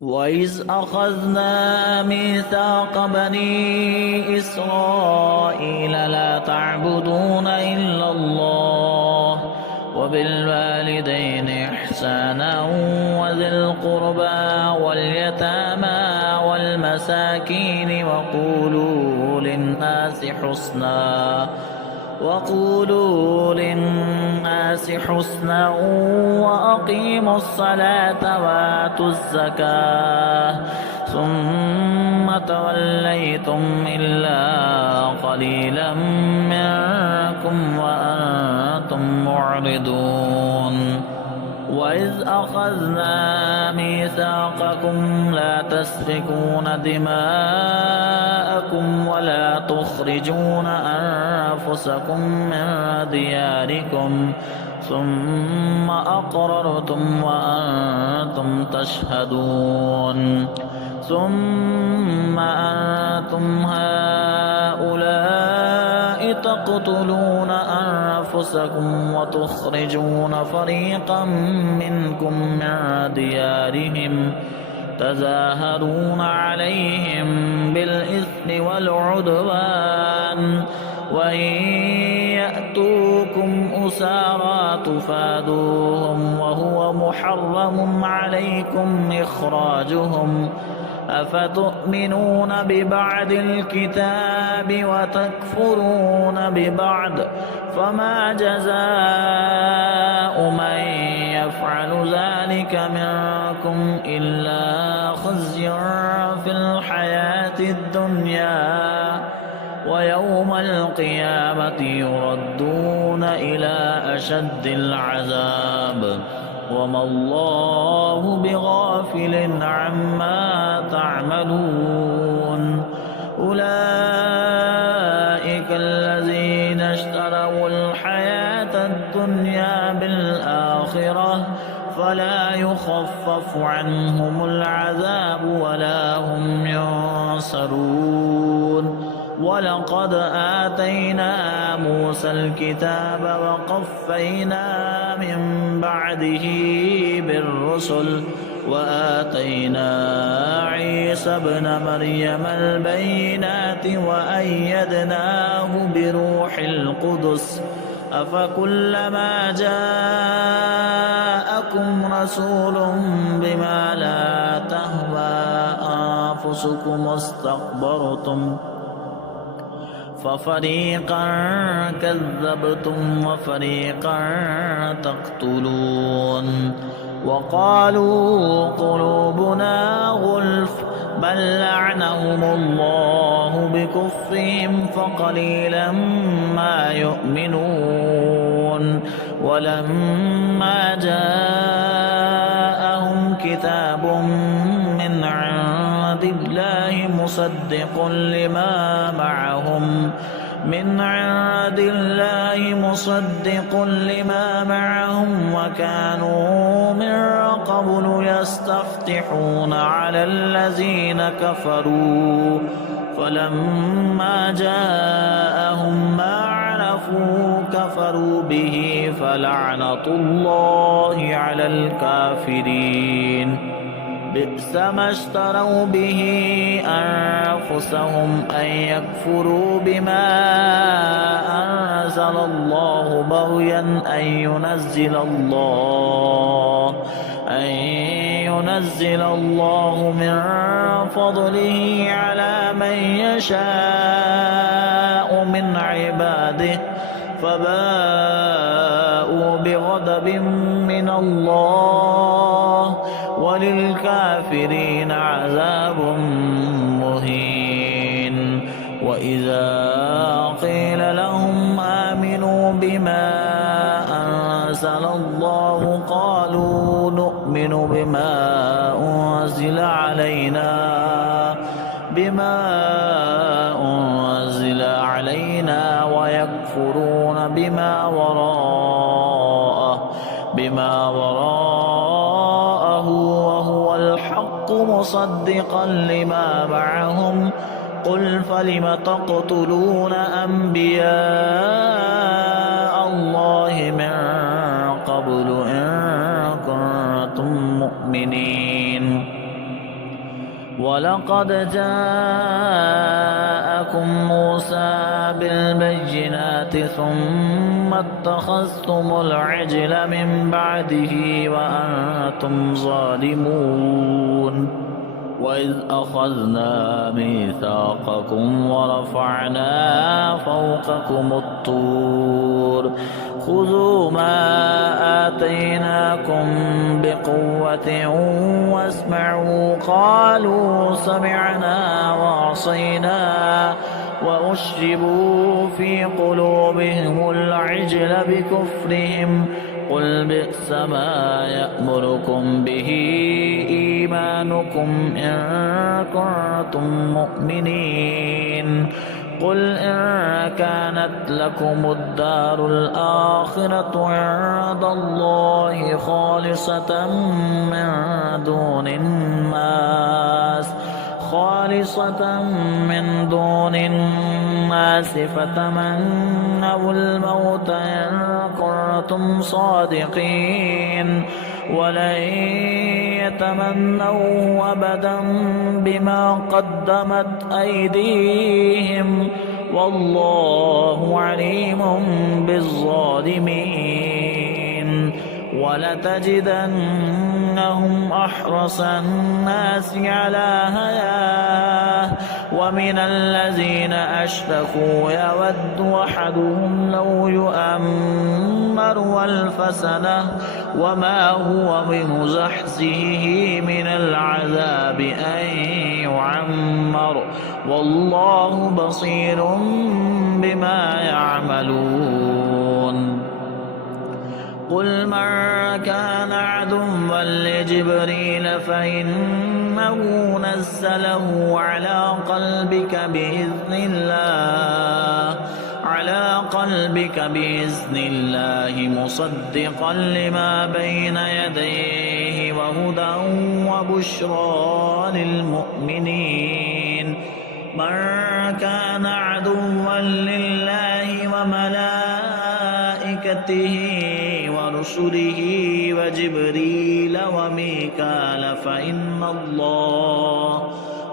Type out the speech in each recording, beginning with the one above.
وإذ أخذنا ميثاق بني إسرائيل لا تعبدون إلا الله وبالوالدين إحسانا وذي القربى واليتامى والمساكين وقولوا للناس حسنا وأقيموا الصلاة وآتوا الزكاة ثم توليتم إلا قليلا منكم وأنتم معرضون وإذ أخذنا ميثاقكم لا تسفكون دماءكم ولا تخرجون أنفسكم من دياركم ثم أقررتم وأنتم تشهدون ثم أنتم هؤلاء تقتلون أنفسكم وتخرجون فريقا منكم من ديارهم تظاهرون عليهم بالإثم والعدوان وإن يأتوكم أسارى تفادوهم وهو محرم عليكم إخراجهم أفتؤمنون ببعض الكتاب وتكفرون ببعض فما جزاء من يفعل ذلك منكم إلا خزي في الحياة الدنيا ويوم القيامة يردون إلى أشد العذاب وما الله بغافل عما تعملون أولئك الذين اشتروا الحياة الدنيا بالآخرة فلا يخفف عنهم العذاب ولا هم ينصرون ولقد آتينا موسى الكتاب وقفينا من بعده بالرسل وآتينا عيسى ابن مريم البينات وأيدناه بروح القدس أفكلما جاءكم رسول بما لا تهوى أنفسكم استكبرتم ففريقا كذبتم وفريقا تقتلون وقالوا قلوبنا غلف بل لعنهم الله بكفرهم فقليلا ما يؤمنون ولما جاءهم كتاب من عند الله مصدق لما معهم وكانوا من قبل يستفتحون على الذين كفروا فلما جاءهم ما عرفوا كفروا به فلعنة الله على الكافرين بئس ما اشتروا به أنفسهم أن يكفروا بما أنزل الله بغيا أن ينزل الله من فضله على من يشاء من عباده فباءوا بغضب من الله وللكافرين عذاب مهين وإذا قيل لهم آمنوا بما أنزل الله قالوا نؤمن بما أنزل علينا ويكفرون بما وراءه وهو الحق مصدقا لما معهم قل فلم تقتلون أنبياء الله من قبل إن كنتم مؤمنين ولقد جاءكم موسى بالبينات ثم اتخذتم العجل من بعده وأنتم ظالمون وإذ أخذنا ميثاقكم ورفعنا فوقكم الطور خذوا ما آتيناكم بقوة واسمعوا قالوا سمعنا وعصينا وأشربوا في قلوبهم العجل بكفرهم قل بئس ما يأمركم به إيمانكم إن كنتم مؤمنين قل إن كانت لكم الدار الآخرة عند الله خالصة من دون الناس فتمنوا الموت إن كنتم صادقين ولن يتمنوا أبدا بما قدمت أيديهم والله عليم بالظالمين ولتجدنهم أحرص الناس على حياة ومن الذين أشركوا يود أحدهم لو يؤمر ألف سنة وما هو بمزحزحه من العذاب أن يعمر والله بصير بما يعملون قل من كان عدوا لجبريل فإنه نزله على قلبك بإذن الله مصدقا لما بين يديه وهدى وبشرى للمؤمنين من كان عدوا لله وملائكته ورسله وجبريل وميكال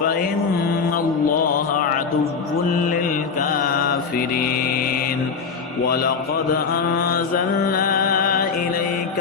فإن الله عدو للكافرين ولقد أنزلنا إليك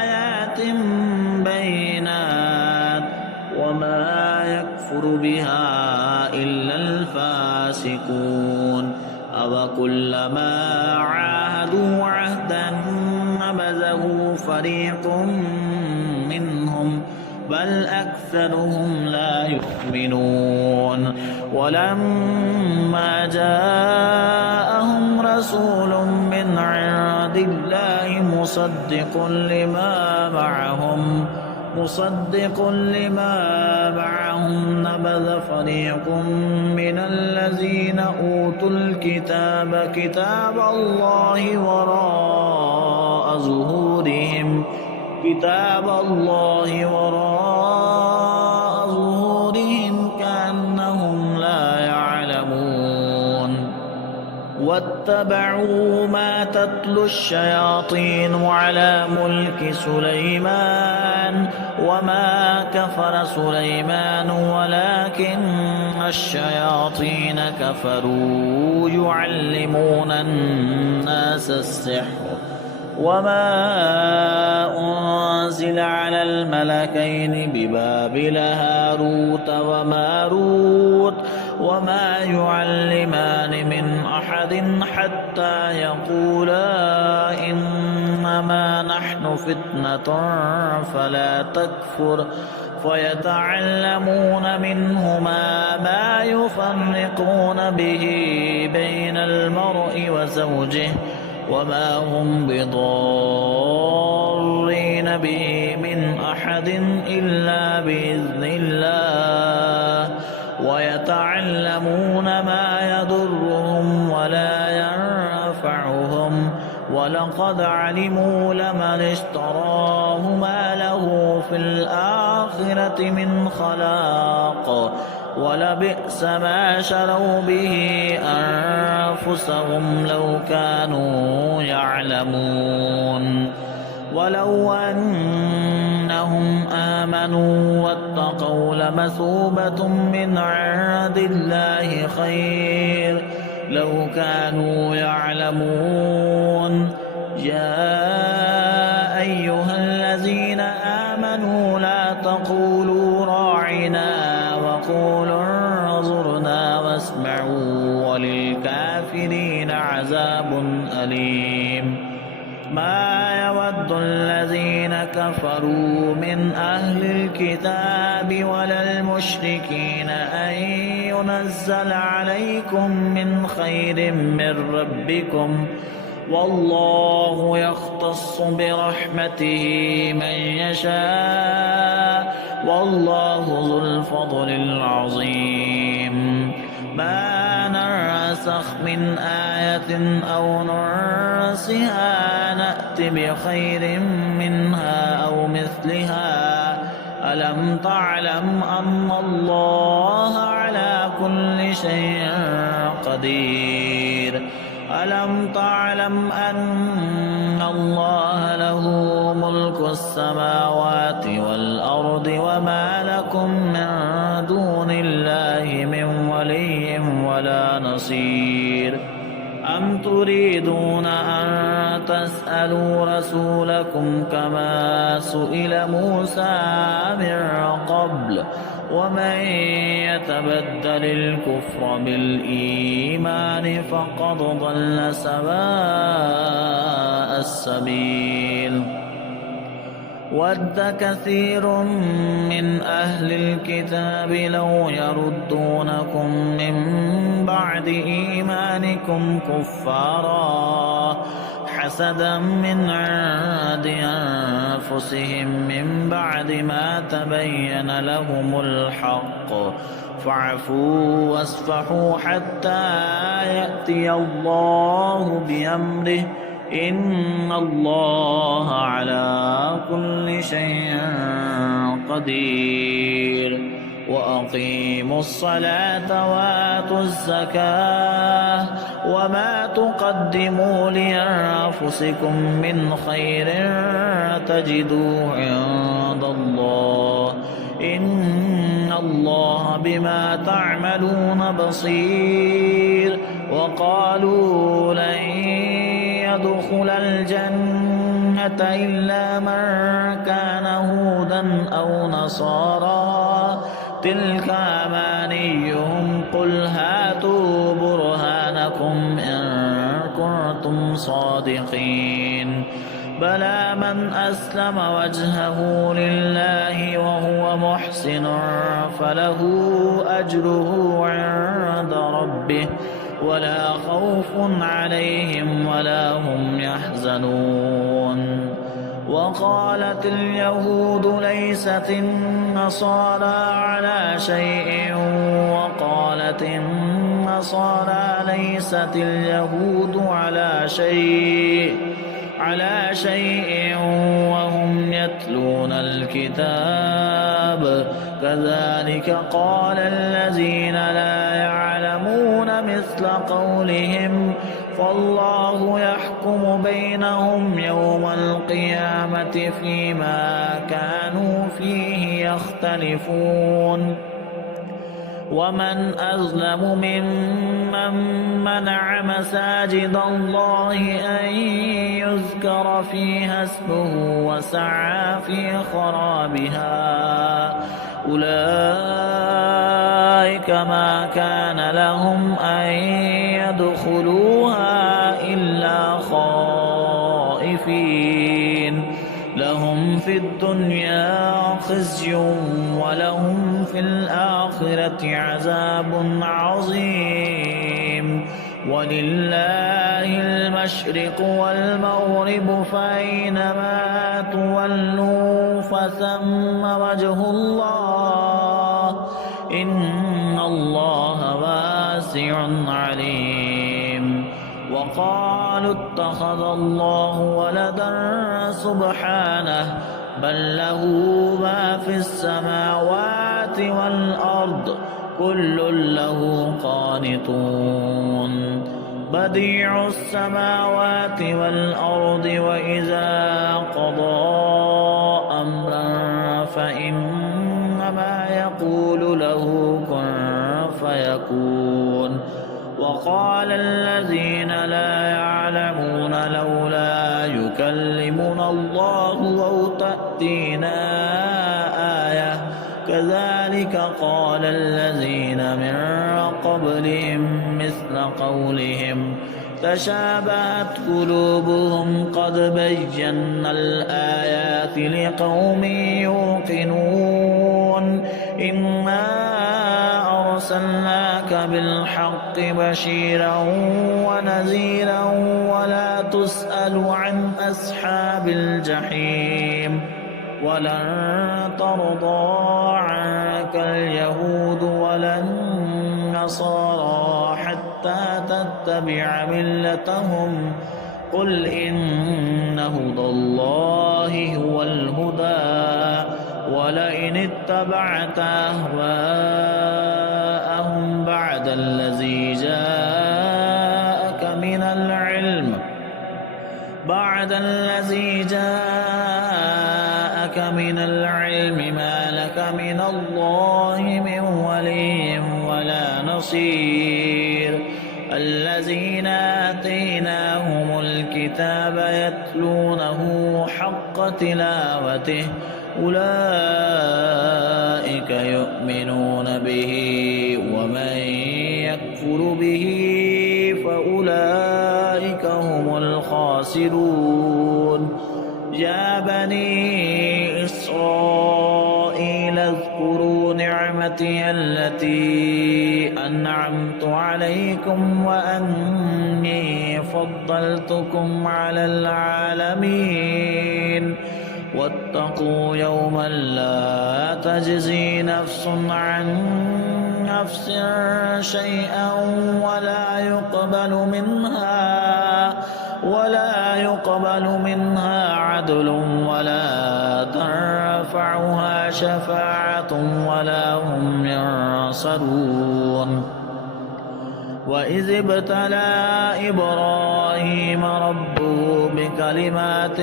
آيات بينات وما يكفر بها إلا الفاسقون أوكلما عاهدوا عهدا نبذه فريق منهم بل أكثرهم لا يؤمنون ولما جاءهم رسول من عند الله مصدق لما معهم نبذ فريق من الذين أوتوا الكتاب كتاب الله وراء ظهورهم كأنهم لا يعلمون واتبعوا ما تتلو الشياطين على ملك سليمان وما كفر سليمان ولكن الشياطين كفروا يعلمون الناس السحر وما أنزل على الملكين ببابل هاروت وماروت وما يعلمان من أحد حتى يقولا إنما نحن فتنة فلا تكفر فيتعلمون منهما ما يفرقون به بين المرء وزوجه وما هم بضارين به من أحد إلا بإذن الله ويتعلمون ما يضرهم ولا ينفعهم ولقد علموا لمن اشتراه ما له في الآخرة من خلاق ولبئس ما شروا به أنفسهم لو كانوا يعلمون ولو أنهم آمنوا واتقوا لمثوبة من عند الله خير لو كانوا يعلمون. يا أيها الذين آمنوا لا تقولوا راعنا وقولوا انظرنا واسمعوا وللكافرين عذاب أليم. ما يود الذين كفروا من أهل الكتاب ولا المشركين أن ينزل عليكم من خير من ربكم والله يختص برحمته من يشاء والله ذو الفضل العظيم. ما نرسخ من آية أو ننسها نأت بخير منها أو مثلها. ألم تعلم أن الله على كل شيء قدير؟ ألم تعلم أن الله له ملك السماوات والأرض وما لكم من دون الله من ولي ولا نصير؟ أم تريدون أن تسألوا رسولكم كما سئل موسى من قبل ومن يتبدل الكفر بالإيمان فقد ضل سواء السبيل. ود كثير من أهل الكتاب لو يردونكم من بعد إيمانكم كفارا حسدا من عند أنفسهم من بعد ما تبين لهم الحق فاعفوا واصفحوا حتى يأتي الله بأمره إن الله على كل شيء قدير. وأقيموا الصلاة وآتوا الزكاة وما تقدموا لأنفسكم من خير تجدوه عند الله إن الله بما تعملون بصير. وقالوا لن يدخل الجنة إلا من كان هودا أو نصارى تلك أمانيهم قل هاتوا برهانكم إن كنتم صادقين. بلى من أسلم وجهه لله وهو محسن فله أجره عند ربه ولا خوف عليهم ولا هم يحزنون. وقالت اليهود ليست النصارى على شيء وقالت النصارى ليست اليهود على شيء وهم يتلون الكتاب كذلك قال الذين لا يعلمون مثل قولهم فالله يحكم بينهم يوم القيامة فيما كانوا فيه يختلفون. ومن أظلم ممن منع مساجد الله أن يذكر فيها اسمه وسعى في خرابها أولئك ما كان لهم أن يدخلوها إلا خائفين لهم في الدنيا خزي ولهم في الآخرة عذاب عظيم. ولله المشرق والمغرب فأينما تولوا فثم وجه الله إن الله واسع عليم. وقالوا اتخذ الله ولدا سبحانه بل له ما في السماوات والأرض كل له قانتون. بديع السماوات والأرض وإذا قضى أمرا فإنما يقول له كن فيكون. وقال الذين لا يعلمون لولا يكلمنا الله أو تأتينا آية كذلك قال الذين من قبلهم مثل قولهم تشابهت قلوبهم قد بينا الآيات لقوم يوقنون. إنا أرسلناك بالحق بشيرا ونذيرا ولا تسأل عن أصحاب الجحيم. ولن ترضى عنك اليهود ولا النصارى حتى تتبع ملتهم قل إن هدى الله هو الهدى ولئن اتبعت أهواءهم بعد الذي جاءك من العلم ما لك من الله من ولي ولا نصير. الذين آتيناهم الكتاب يتلونه حق تلاوته أولئك يؤمنون به ومن يكفر به فأولئك هم الخاسرون. يا بني إسرائيل اذكروا نعمتي التي أنعمت عليكم وأني فضلتكم على العالمين. واتقوا يوما لا تجزي نفس عن نفس شيئا ولا يقبل منها عدل ولا تنفعها شفاعة ولا هم ينصرون. وإذ ابتلى إبراهيم ربه بكلمات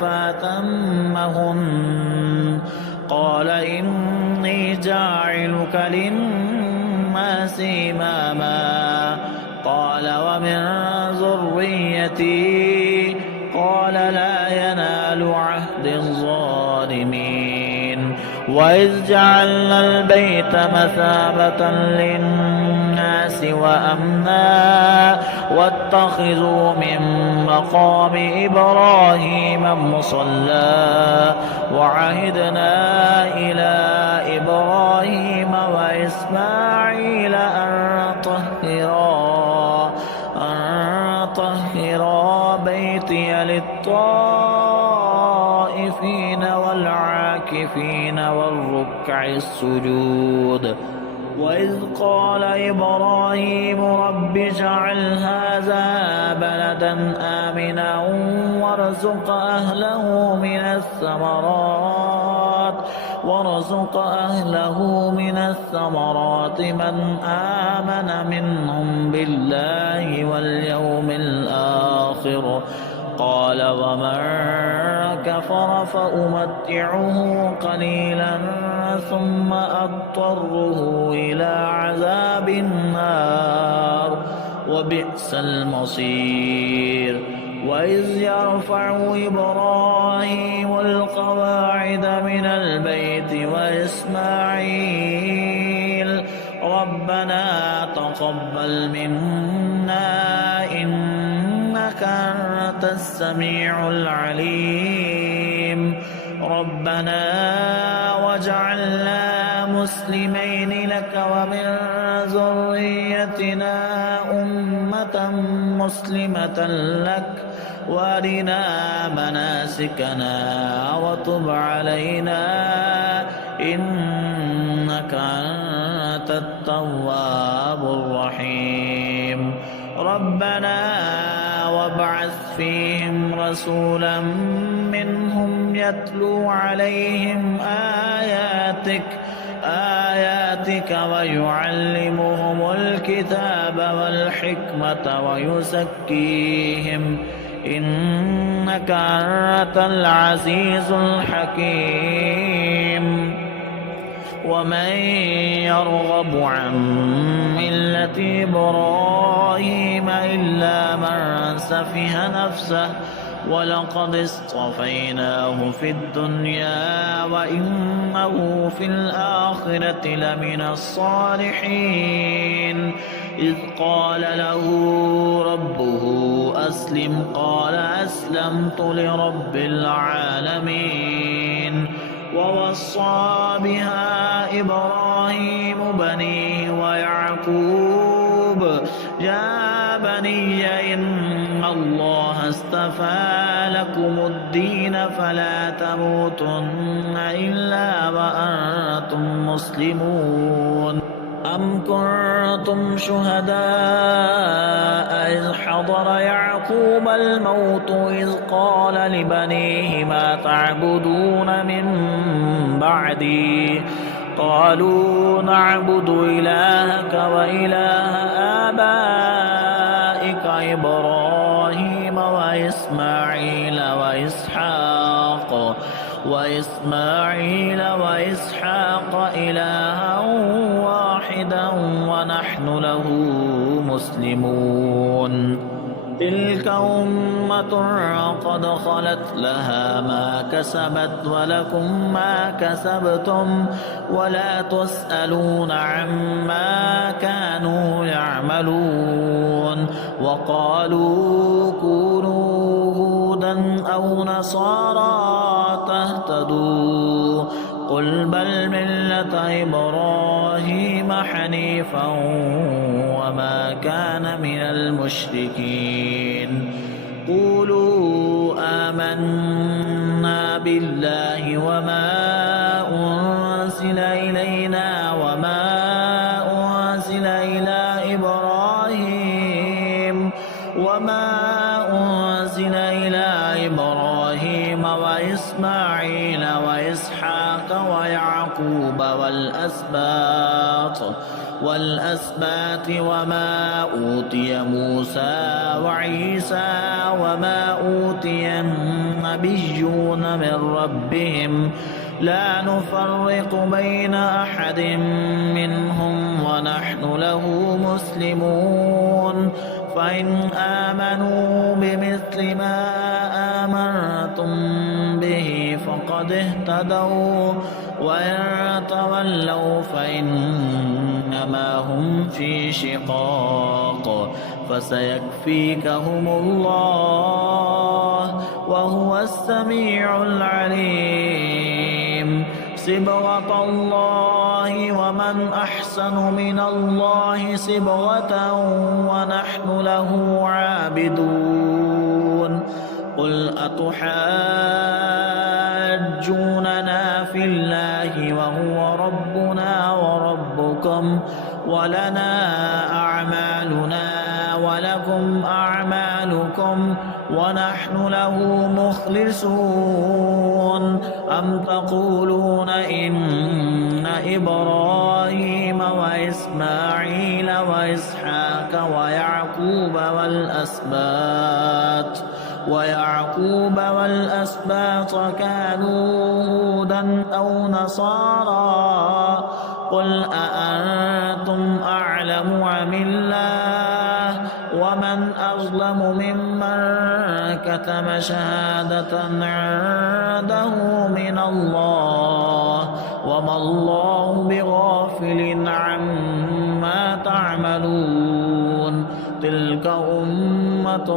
فأتمهن قال إني جاعلك للناس إماما قال ومن ذريتي قال لا ينال عهد الظالمين. وإذ جعلنا البيت مثابة للناس وأمنا واتخذوا من مقام إبراهيم مصلى وعهدنا إلى إبراهيم وإسماعيل أن طهرا بيتي للطائفين والعاكفين والركع السجود. وإذ قال إبراهيم رب اجعل هذا بلدا آمنا وارزق أهله من الثمرات من آمن منهم بالله واليوم الآخر قال ومن كفر فأمتعه قليلا ثم أضطره إلى عذاب النار وبئس المصير. وإذ يرفع إبراهيم القواعد من البيت وإسماعيل ربنا تقبل منا إنك أنت السميع العليم. ربنا واجعلنا مسلمين لك ومن ذريتنا أمة مسلمة لك وارنا مناسكنا وتب علينا إنك أنت التواب الرحيم. ربنا وابعث فيهم رسولا منهم يتلو عليهم آياتك آياتك ويعلمهم الكتاب والحكمة ويزكيهم إنك أنت العزيز الحكيم. ومن يرغب عن ملة إبراهيم إلا من سفه نفسه ولقد اصطفيناه في الدنيا وإنه في الآخرة لمن الصالحين. إذ قال له ربه أسلم قال أسلمت لرب العالمين. ووصى بها إبراهيم بنيه ويعقوب يا بني إن الله اصطفى لكم الدين فلا تموتن إلا وأنتم مسلمون. أم كنتم شهداء إذ حضر يعقوب الموت إذ قال لبنيه ما تعبدون من بعدي قالوا نعبد إلهك وإله آبائك إبراهيم وإسماعيل وإسحاق إلها واحدا ونحن له مسلمون. تلك أمة قد خلت لها ما كسبت ولكم ما كسبتم ولا تسألون عما كانوا يعملون. وقالوا كونوا هودا أو نصارى تهتدوا قل بل ملة إبراهيم حنيفا وما كان من المشركين. قولوا آمنا بالله وما أنزل إلينا وما أنزل إلى إبراهيم وإسماعيل وإسحاق ويعقوب والأسباط وما أوتي موسى وعيسى وما أوتي النبيون من ربهم لا نفرق بين أحد منهم ونحن له مسلمون. فإن آمنوا بمثل ما آمنتم به فقد اهتدوا وإن تولوا فإنما هم في شقاق فسيكفيكهم الله وهو السميع العليم. صبغة الله ومن أحسن من الله صبغة ونحن له عابدون. قل أتحاجوننا في الله وهو ربنا وربكم ولنا أعمالنا ولكم أعمالكم ونحن له مخلصون. أم تقولون إن إبراهيم وإسماعيل وإسحاق ويعقوب والأسباط كانوا هودا أو نصارى قل أأنتم أعلم أم الله ومن أظلم ممن كتم شهادة عنده من الله وما الله بغافل عما تعملون. تلك أمة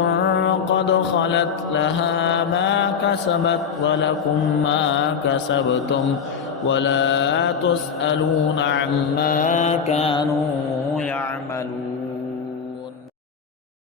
قد خلت لها ما كسبت ولكم ما كسبتم ولا تسألون عما كانوا يعملون.